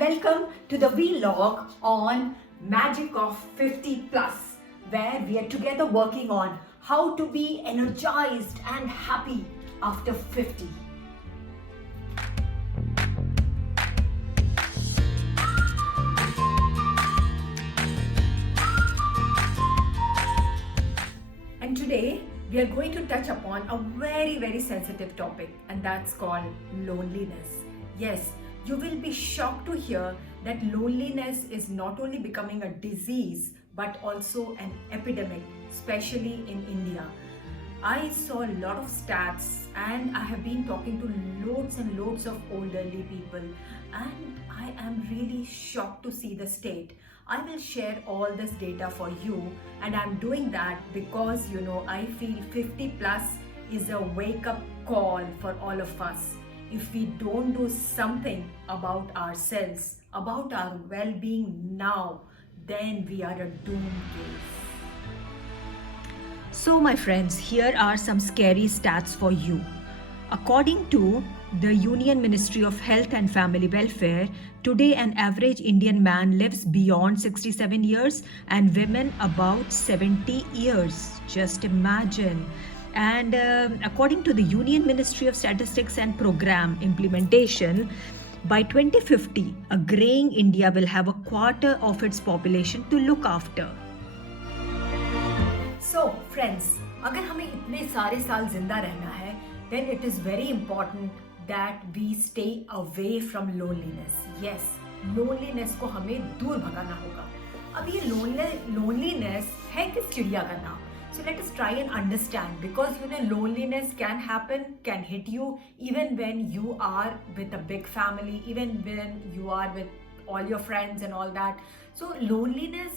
welcome to the vlog on Magic of 50 Plus, where we are together working on how to be energized and happy after 50. And today we are going to touch upon a very sensitive topic, and that's called loneliness. Yes, you will be shocked to hear that loneliness is not only becoming a disease but also an epidemic, especially in India. I saw a lot of stats and I have been talking to loads and loads of elderly people, and I am really shocked to see the state. I will share all this data for you, and I'm doing that because I feel 50 plus is a wake up call for all of us. If we don't do something about ourselves, about our well being now, then we are a doomed case. So, my friends, here are some scary stats for you. According to the Union Ministry of Health and Family Welfare, today an average Indian man lives beyond 67 years and women about 70 years. Just imagine. And according to the Union Ministry of Statistics and Program Implementation, by 2050, a graying India will have a quarter of its population to look after. So, friends, अगर हमें इतने सारे साल जिंदा रहना है, then it is very important that we stay away from loneliness. Yes, loneliness को हमें दूर भगाना होगा. अब ये loneliness है किस चिड़िया का नाम? So let us try and understand, because loneliness can happen, can hit you even when you are with a big family, even when you are with all your friends and all that. So loneliness,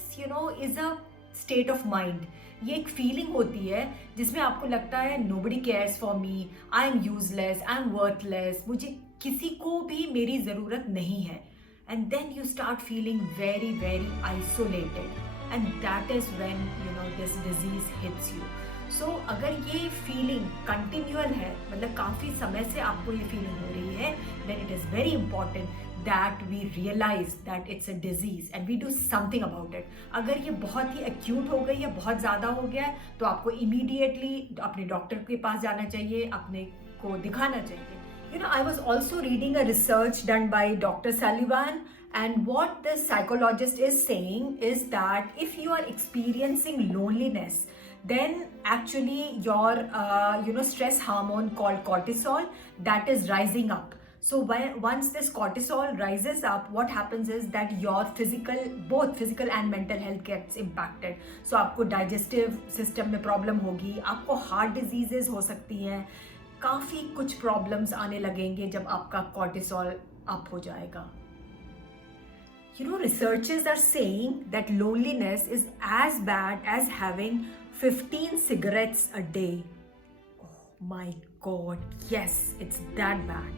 is a state of mind. ये एक फीलिंग होती है जिसमें आपको लगता है nobody cares for me, I am useless, I am worthless, मुझे किसी को भी मेरी ज़रूरत नहीं है. And then you start feeling very isolated, and that is when this disease hits you. So अगर ये feeling continual है, मतलब काफ़ी समय से आपको ये feeling हो रही है, then it is very important that we realize that it's a disease and we do something about it. अगर ये बहुत ही acute हो गई है, बहुत ज़्यादा हो गया है, तो आपको immediately अपने डॉक्टर के पास जाना चाहिए, अपने को दिखाना चाहिए. I was also reading a research done by Dr. Sullivan, and what the psychologist is saying is that if you are experiencing loneliness, then actually your stress hormone called cortisol, that is rising up. So once this cortisol rises up, what happens is that your both physical and mental health gets impacted. So आपको digestive system में problem होगी, आपको heart diseases हो सकती हैं, काफ़ी कुछ प्रॉब्लम्स आने लगेंगे जब आपका कॉर्टिसोल अप हो जाएगा. Researchers are saying that loneliness is as bad as having 15 cigarettes a day. Oh my God, yes, it's that bad.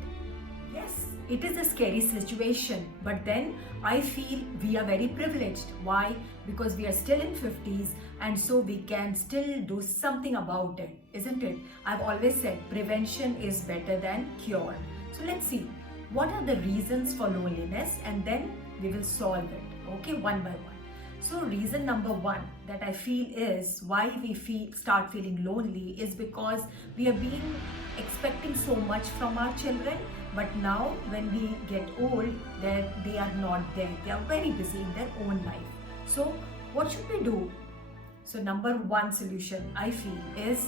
Yes, it is a scary situation, but then I feel we are very privileged. Why? Because we are still in 50s, and so we can still do something about it, isn't it? I've always said prevention is better than cure. So let's see what are the reasons for loneliness, and then we will solve it, okay, one by one. So reason number one that I feel is why we start feeling lonely is because we have been expecting so much from our children, but now when we get old, they are not there. They are very busy in their own life. So what should we do? So number one solution I feel is,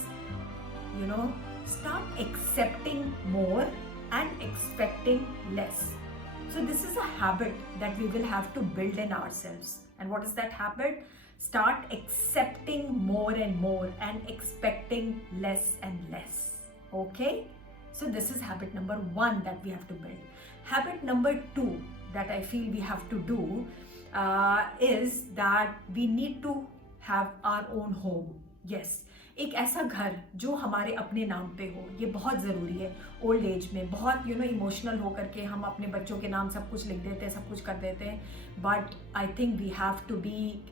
start accepting more and expecting less. So this is a habit that we will have to build in ourselves. And what is that habit? Start accepting more and more and expecting less and less. Okay? So this is habit number one that we have to build. Habit number two that I feel we have to do is that we need to have our own home. Yes, एक ऐसा घर जो हमारे अपने नाम पे हो, ये बहुत ज़रूरी है. ओल्ड एज में बहुत इमोशनल होकर के हम अपने बच्चों के नाम सब कुछ लिख देते हैं, सब कुछ कर देते हैं. But I think we have to be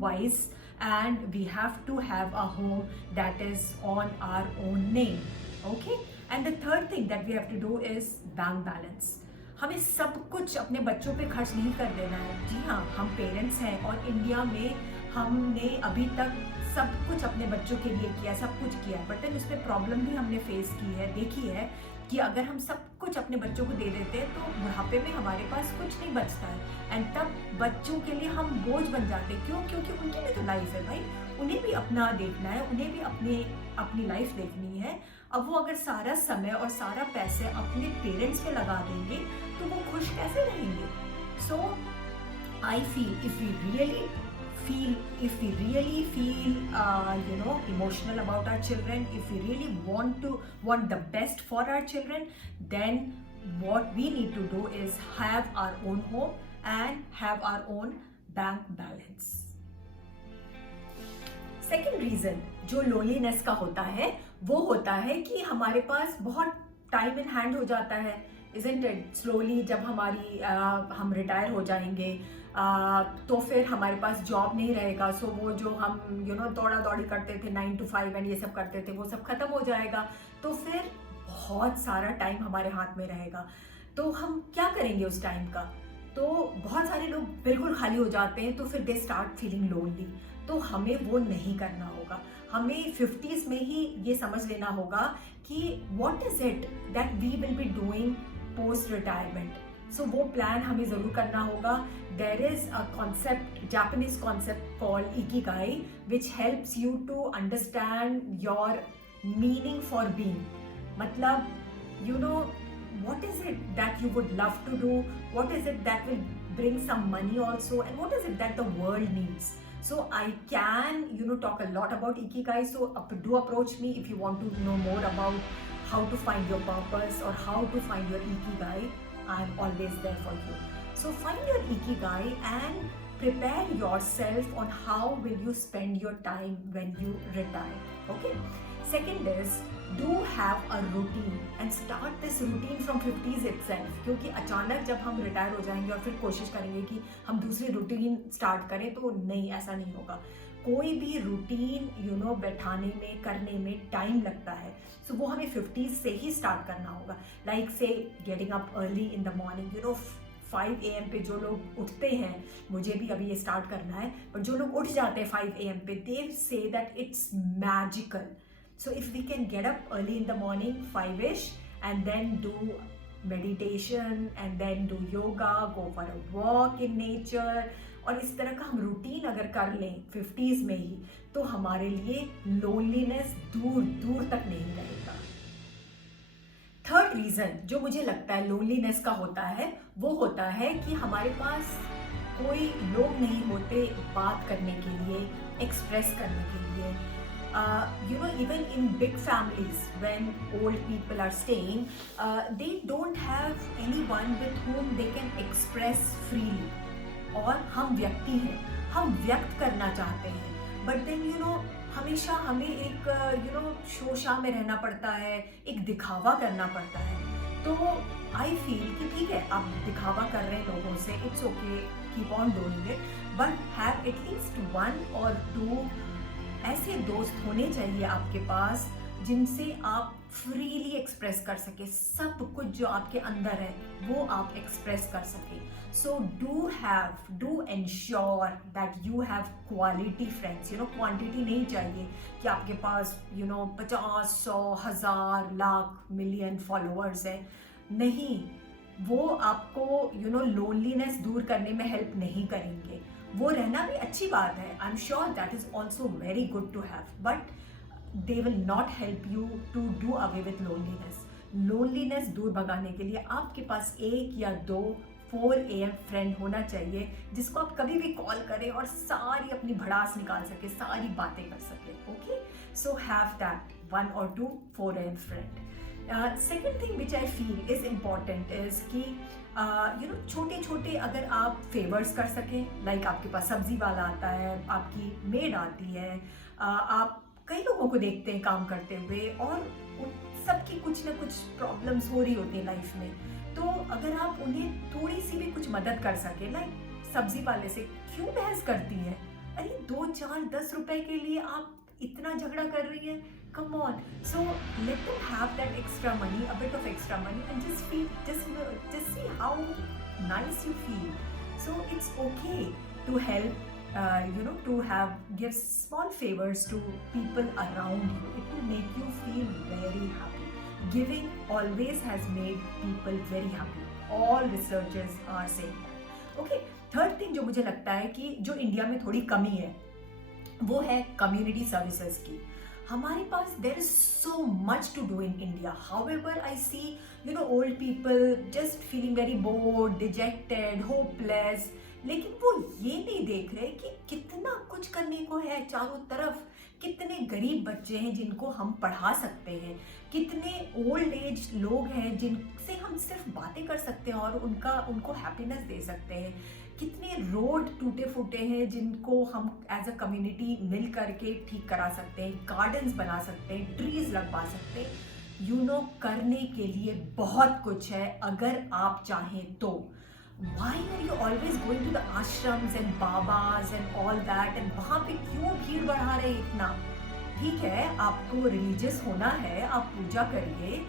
wise, and we have to have a home that is on our own name. Okay, and the third thing that we have to do is bank balance. हमें सब कुछ अपने बच्चों पे खर्च नहीं कर देना है। जी हाँ, हम पेरेंट्स हैं और इंडिया में हमने अभी तक सब कुछ अपने बच्चों के लिए किया, सब कुछ किया, बट देन उसमें प्रॉब्लम भी हमने फेस की है, देखी है कि अगर हम सब कुछ अपने बच्चों को दे देते हैं तो बुढ़ापे में हमारे पास कुछ नहीं बचता है एंड तब बच्चों के लिए हम बोझ बन जाते हैं। क्यों? क्योंकि उनकी भी तो लाइफ है भाई, उन्हें भी अपना देखना है, उन्हें भी अपनी लाइफ देखनी है। अब वो अगर सारा समय और सारा पैसे अपने पेरेंट्स पे लगा देंगे तो वो खुश कैसे रहेंगे? So I feel if we really feel emotional about our children, if we really want the best for our children, then what we need to do is have our own home and have our own bank balance. Second reason जो loneliness का होता है वो होता है कि हमारे पास बहुत टाइम इन हैंड हो जाता है, इजंट इट? स्लोली जब हम रिटायर हो जाएंगे तो फिर हमारे पास जॉब नहीं रहेगा। सो वो जो हम दौड़ा दौड़ी करते थे 9 to 5 एंड ये सब करते थे वो सब खत्म हो जाएगा। तो फिर बहुत सारा टाइम हमारे हाथ में रहेगा, तो हम क्या करेंगे उस टाइम का? तो बहुत सारे लोग बिल्कुल खाली हो जाते हैं, तो फिर दे स्टार्ट फीलिंग लोनली। तो हमें वो नहीं करना होगा, हमें 50s में ही ये समझ लेना होगा कि what is it that we will be doing post retirement. So वो प्लान हमें ज़रूर करना होगा। There is a concept, Japanese concept called ikigai, which helps you to understand your meaning for being. मतलब what is it that you would love to do, what is it that will bring some money also, and what is it that the world needs. So I can talk a lot about ikigai, so do approach me if you want to know more about how to find your purpose or how to find your ikigai. I'm always there for you. So find your ikigai and prepare yourself on how will you spend your time when you retire. Okay, second is do have a routine and start this routine from 50s itself, क्योंकि अचानक जब हम रिटायर हो जाएंगे और फिर कोशिश करेंगे कि हम दूसरी रूटीन स्टार्ट करें, तो नहीं, ऐसा नहीं होगा। कोई भी रूटीन बैठाने में करने में टाइम लगता है, सो वो हमें 50s से ही स्टार्ट करना होगा। लाइक से getting up early in the morning, 5 AM पे जो लोग उठते हैं, मुझे भी अभी ये स्टार्ट करना है, पर जो लोग उठ जाते हैं 5 AM पे, they say that it's magical. So if we can get up early in the morning, 5ish, and then do meditation and then do yoga, go for a walk in nature, और इस तरह का हम रूटीन अगर कर लें 50s में ही, तो हमारे लिए लोनलीनेस दूर दूर तक नहीं रहेगा। थर्ड रीजन जो मुझे लगता है लोनलीनेस का होता है वो होता है कि हमारे पास कोई लोग नहीं होते बात करने के लिए, एक्सप्रेस करने के लिए। Even in big families, when old people are staying, they don't have anyone with whom they can express freely. और हम व्यक्ति हैं, हम व्यक्त करना चाहते हैं, but then हमेशा हमें एक शोशा में रहना पड़ता है, एक दिखावा करना पड़ता है। तो आई फील कि ठीक है, आप दिखावा कर रहे हैं लोगों से, it's okay, keep on doing it, but have at least 1 or 2 ऐसे दोस्त होने चाहिए आपके पास जिनसे आप फ्रीली एक्सप्रेस कर सके, सब कुछ जो आपके अंदर है वो आप एक्सप्रेस कर सके। So do ensure that you have quality friends. Quantity नहीं चाहिए कि आपके पास 50, 100, 1000, लाख, मिलियन फॉलोअर्स है। नहीं, वो आपको लोनलीनेस दूर करने में हेल्प नहीं करेंगे। वो रहना भी अच्छी बात है, I am sure that is also very good to have, but they will not help you to do away with loneliness. Loneliness दूर भगाने के लिए आपके पास 1 या 2 4 AM फ्रेंड होना चाहिए, जिसको आप कभी भी कॉल करें और सारी अपनी भड़ास निकाल सके, सारी बातें कर सके। ओके, सो हैव दैट 1 or 2 4 AM friend. Second thing which I feel is important is कि छोटे छोटे अगर आप फेवर्स कर सकें, लाइक आपके पास सब्जी वाला आता है, आपकी मेड आती है, आप कई लोगों को देखते हैं काम करते हुए और उन सबकी कुछ ना कुछ प्रॉब्लम्स हो रही होती है लाइफ में, तो अगर आप उन्हें थोड़ी सी भी कुछ मदद कर सके, लाइक सब्जी वाले से क्यों बहस करती है, अरे 2 4 10 रुपए के लिए आप इतना झगड़ा कर रही है, Come on. So let them have that extra money, a bit of extra money, and just feel, just see how nice you feel. So it's okay to help, to have give small favors to people around you. It will make you feel very happy. Giving always has made people very happy. All researchers are saying that. Okay. Third thing जो मुझे लगता है कि जो इंडिया में थोड़ी कमी है वो है कम्युनिटी सर्विसेज की. हमारे पास there is so much to do in India. However I see old people just feeling very bored, dejected, hopeless, लेकिन वो ये नहीं देख रहे कि कितना कुछ करने को है चारों तरफ. कितने गरीब बच्चे हैं जिनको हम पढ़ा सकते हैं, कितने ओल्ड एज लोग हैं जिनसे हम सिर्फ बातें कर सकते हैं और उनको हैप्पीनेस दे सकते हैं, कितने रोड टूटे फूटे हैं जिनको हम एज अ कम्युनिटी मिल करके ठीक करा सकते हैं, गार्डन्स बना सकते हैं, ट्रीज लगवा सकते हैं. करने के लिए बहुत कुछ है अगर आप चाहें तो. Why are you always going to the ashrams and babas and all that, and वहाँ पे क्यों भीड़ बढ़ा रहे इतना? ठीक है, आपको रिलीजियस होना है, आप पूजा करिए,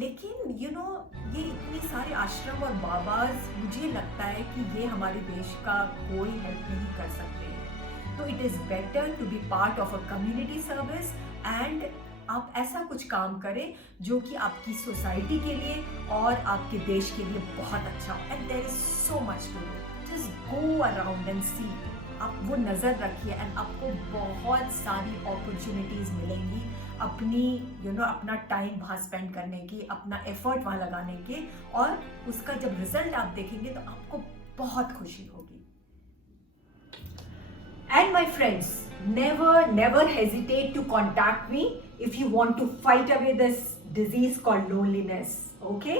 लेकिन ये इतने सारे आश्रम और बाबाज, मुझे लगता है कि ये हमारे देश का कोई हेल्प नहीं कर सकते हैं. तो it is better to be part of a community service and आप ऐसा कुछ काम करें जो कि आपकी सोसाइटी के लिए और आपके देश के लिए बहुत अच्छा हो. And there is so much to do. Just go around and see. आप वो नज़र रखिए एंड आपको बहुत सारी अपॉर्चुनिटीज़ मिलेंगी अपनी अपना टाइम वहाँ स्पेंड करने की, अपना एफर्ट वहाँ लगाने के, और उसका जब रिजल्ट आप देखेंगे तो आपको बहुत खुशी होगी. And my friends, never hesitate to contact me if you want to fight away this disease called loneliness. Okay?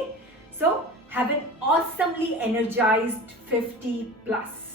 So, have an awesomely energized 50 plus.